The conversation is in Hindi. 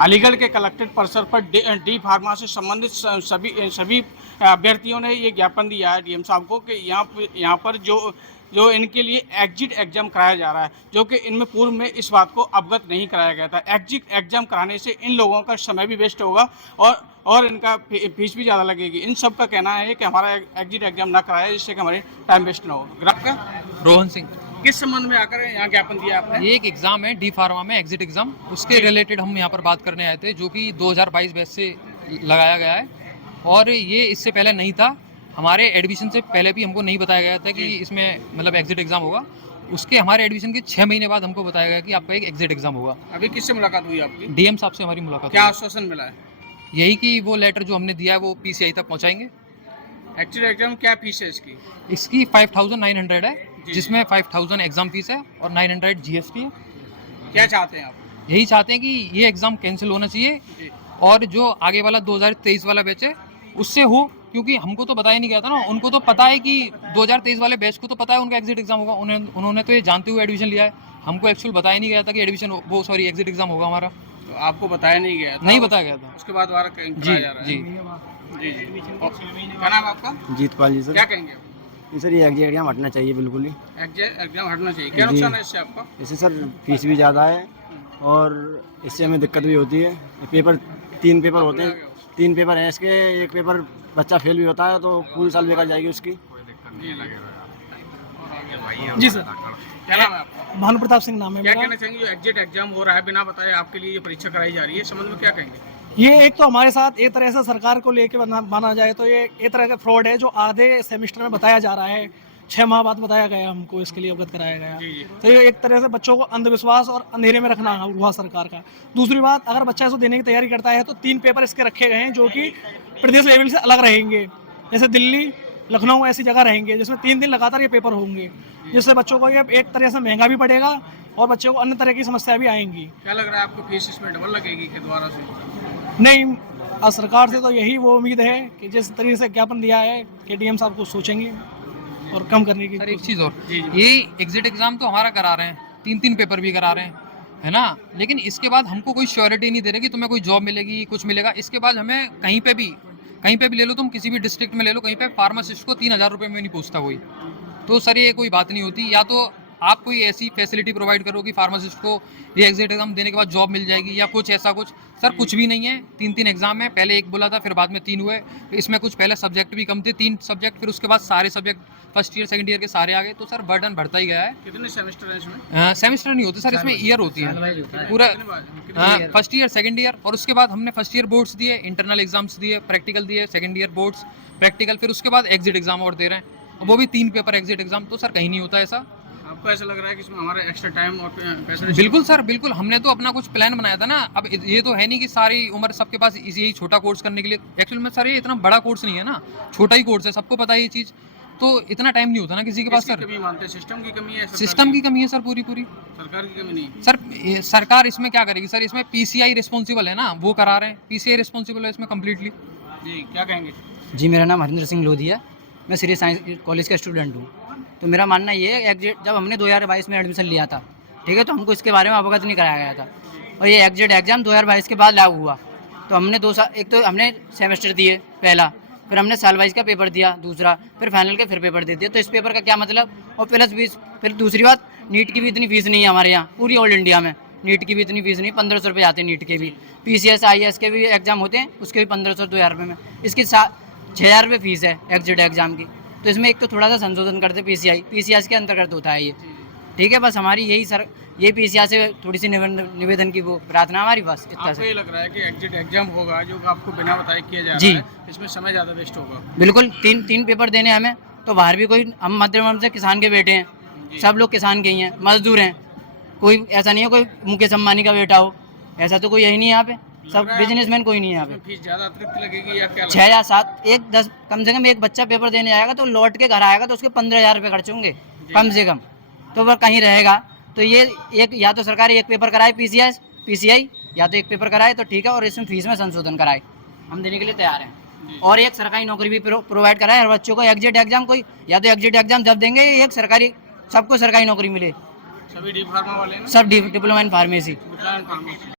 अलीगढ़ के कलेक्ट्रेट परिसर पर डी फार्मा से संबंधित सभी अभ्यर्थियों ने ये ज्ञापन दिया है डीएम साहब को कि यहाँ पर जो इनके लिए एग्जिट एग्जाम कराया जा रहा है, जो कि इनमें पूर्व में इस बात को अवगत नहीं कराया गया था। एग्जिट एग्जाम कराने से इन लोगों का समय भी वेस्ट होगा और इनका फीस भी ज़्यादा लगेगी। इन सब का कहना है कि हमारा एग्जिट एग्जाम ना कराया, जिससे कि हमारे टाइम वेस्ट ना हो। आपका रोहन सिंह। किस संबंध में आकर यहाँ ज्ञापन दिया आपने? ये एक एग्जाम है डी फार्मा में, एग्जिट एग्जाम, उसके रिलेटेड हम यहाँ पर बात करने आए थे, जो कि 2022 बैच से लगाया गया है और ये इससे पहले नहीं था। हमारे एडमिशन से पहले भी हमको नहीं बताया गया था कि इसमें मतलब एग्जिट एग्जाम होगा। उसके हमारे एडमिशन के 6 महीने बाद हमको बताया गया कि आपका एक एग्जिट एग्जाम होगा। अभी किससे मुलाकात हुई आपकी? डीएम साहब से हमारी मुलाकात क्या हुई। आश्वासन मिला है? यही कि वो लेटर जो हमने दिया है वो पीसीआई तक पहुँचाएंगे। एग्जिट एग्जाम क्या फीस है इसकी? इसकी 5900 है, जिसमें 5000 एग्जाम फीस है और 900 जीएसटी है। क्या चाहते हैं आप? यही चाहते हैं कि ये एग्ज़ाम कैंसिल होना चाहिए और जो आगे वाला 2023 वाला बैच है उससे हो, क्योंकि हमको तो बताया नहीं गया था ना। उनको तो पता है कि 2023 वाले बैच को तो पता है उनका एग्जिट एग्जाम होगा, उन्होंने तो ये जानते हुए एडमिशन लिया है। हमको एक्चुअल बताया नहीं गया था कि एग्जिट एग्जाम होगा हमारा। तो आपको बताया नहीं गया था? नहीं बताया गया था। उसके बाद दोबारा कराया जा रहा है? जी जी जी। क्या नाम है आपका? जीतपाल जी सर। क्या कहेंगे? सर ये एग्जिट एग्जाम हटना चाहिए बिल्कुल ही। एग्जिट एग्जाम हटना चाहिए। क्या नुकसान है इससे आपका? इससे सर फीस भी ज़्यादा है और इससे हमें दिक्कत भी होती है। पेपर 3 पेपर होते हैं, 3 पेपर हैं इसके, एक पेपर बच्चा फेल भी होता है तो पूरी साल बेकार जाएगी उसकी। जी सर। क्या नाम है आपका? भानु प्रताप सिंह नाम है क्या मेरा। कहना चाहेंगे? जो एग्जिट एग्जाम हो रहा है बिना बताए आपके लिए ये परीक्षा कराई जा रही है, संबंध में क्या कहेंगे? ये एक तो हमारे साथ एक तरह से सरकार को लेके माना जाए तो ये एक तरह का फ्रॉड है, जो आधे सेमेस्टर में बताया जा रहा है। 6 माह बाद बताया गया, हमको इसके लिए अवगत कराया गया। जी जी। तो ये एक तरह से बच्चों को अंधविश्वास और अंधेरे में रखना हुआ सरकार का। दूसरी बात, अगर बच्चा इसको देने की तैयारी करता है तो 3 पेपर इसके रखे गए हैं जो कि प्रदेश लेवल से अलग रहेंगे, जैसे दिल्ली, लखनऊ ऐसी जगह रहेंगे, जिसमें 3 दिन लगातार ये पेपर होंगे, जिससे बच्चों को ये एक तरह से महंगा भी पड़ेगा और बच्चों को अन्य तरह की समस्या भी आएंगी। क्या लग रहा है आपको फीस इसमें डबल लगेगी कि दोबारा से? नहीं, सरकार से तो यही वो उम्मीद है कि जिस तरीके से ज्ञापन दिया है कि डीएम साहब को सोचेंगे और कम करने की। सर एक चीज़ और, ये एग्जिट एग्जाम तो हमारा करा रहे हैं, 3 पेपर भी करा रहे हैं, है ना। लेकिन इसके बाद हमको कोई श्योरिटी नहीं दे रहे कि तुम्हें कोई जॉब मिलेगी, कुछ मिलेगा। इसके बाद हमें कहीं पे भी ले लो, तुम किसी भी डिस्ट्रिक्ट में ले लो, कहीं पे फार्मासिस्ट को 3000 रुपये में नहीं पूछता कोई। तो सर ये कोई बात नहीं होती। या तो आप कोई ऐसी फैसिलिटी प्रोवाइड करो कि फार्मासिस्ट को ये एग्जिट एग्जाम देने के बाद जॉब मिल जाएगी या कुछ ऐसा कुछ। सर कुछ भी नहीं है। 3 एग्जाम है, पहले 1 बोला था, फिर बाद में 3 हुए। इसमें कुछ पहले सब्जेक्ट भी कम थे, 3 सब्जेक्ट, फिर उसके बाद सारे subject first year second year के सारे आ गए। तो सर बर्डन बढ़ता ही गया है। कितने सेमेस्टर है इसमें? सेमेस्टर नहीं होते सर, इसमें ईयर होती है पूरा। फर्स्ट ईयर सेकंड ईयर और उसके बाद हमने फर्स्ट ईयर बोर्ड्स दिए, इंटरनल एग्जाम्स दिए, प्रैक्टिकल दिए, सेकंड ईयर बोर्ड्स प्रैक्टिकल, फिर उसके बाद एग्जिट एग्जाम और दे रहे हैं, वो भी 3 पेपर एग्जिट एग्जाम। तो सर कहीं नहीं होता ऐसा। आपको ऐसा लग रहा है कि इसमें हमारा एक्स्ट्रा टाइम और पैसे? बिल्कुल सर, बिल्कुल। हमने तो अपना कुछ प्लान बनाया था ना। अब ये तो है नहीं कि सारी उम्र सबके पास यही छोटा कोर्स करने के लिए। एक्चुअल में सर ये इतना बड़ा कोर्स नहीं है ना, छोटा ही कोर्स है, सबको पता है ये चीज़। तो इतना टाइम नहीं होता ना किसी के पास सर। कमी मानते हैं? सिस्टम की कमी है? सिस्टम की कमी है सर, पूरी सरकार की कमी नहीं सर। सरकार इसमें क्या करेगी सर? इसमें पीसीआई रिस्पॉन्सिबल है ना, वो करा रहे हैं। पीसीआई रिस्पॉन्सिबल है इसमें कम्प्लीटली। जी। क्या कहेंगे? जी, मेरा नाम हरिंद्र सिंह लोधी है। मैं श्री साइंस कॉलेज का स्टूडेंट हूँ। तो मेरा मानना ये है, जब हमने 2022 में एडमिशन लिया था, ठीक है, तो हमको इसके बारे में अवगत नहीं कराया गया था और ये एग्जिट एग्जाम 2022 के बाद लागू हुआ। तो हमने 2 साल, एक तो हमने सेमेस्टर दिए पहला, फिर हमने साल वाइज का पेपर दिया दूसरा, फिर फाइनल के फिर पेपर दे दिया। तो इस पेपर का क्या मतलब? और प्लस फीस, फिर दूसरी बात, नीट की भी इतनी फीस नहीं है हमारे यहाँ, पूरी ऑल इंडिया में नीट की भी इतनी फीस नहीं। 1500 रुपये आते हैं नीट के भी। PCS IAS के भी एग्जाम होते हैं, उसके भी 1500 2000 रुपये में। इसकी 6000 रुपये फीस है एग्जिट एग्जाम की। तो इसमें एक तो थोड़ा सा संशोधन करते PCS के अंतर्गत होता है ये, ठीक है। बस हमारी यही PCS से थोड़ी सी निवेदन की वो प्रार्थना हमारी, बस इतना। आपको ये लग रहा है कि एग्जिट एग्जाम होगा जो आपको बिना बताए किया जा जी। रहा है, इसमें समय ज़्यादा वेस्ट होगा? बिल्कुल। 3 पेपर देने हमें, तो बाहर भी कोई, हम मध्यम वर्ग से किसान के बेटे हैं, सब लोग किसान के ही हैं, मजदूर हैं। कोई ऐसा नहीं है कोई मुकेश अम्बानी का बेटा हो, ऐसा तो कोई यही नहीं है यहाँ पे। सब बिजनेसमैन कोई नहीं है यहाँ पे। फीस ज़्यादा अतिरिक्त लगेगी या क्या? 6 या 7, 10 कम से कम एक बच्चा पेपर देने आएगा तो लौट के घर आएगा तो उसके 15,000 रुपये खर्च होंगे कम से कम। तो वह कहीं रहेगा। तो ये एक, या तो सरकार एक पेपर कराए PCI, या तो एक पेपर कराए तो ठीक है, और इसमें फीस में संशोधन कराए, हम देने के लिए तैयार हैं। और एक सरकारी नौकरी भी प्रोवाइड कराए हर बच्चों को। एग्जिट एग्जाम कोई, या तो एग्जिट एग्जाम जब देंगे एक सरकारी, सबको सरकारी नौकरी मिले। सभी डी फार्मा वाले ना? सब डिप्लोमा इन फार्मेसी।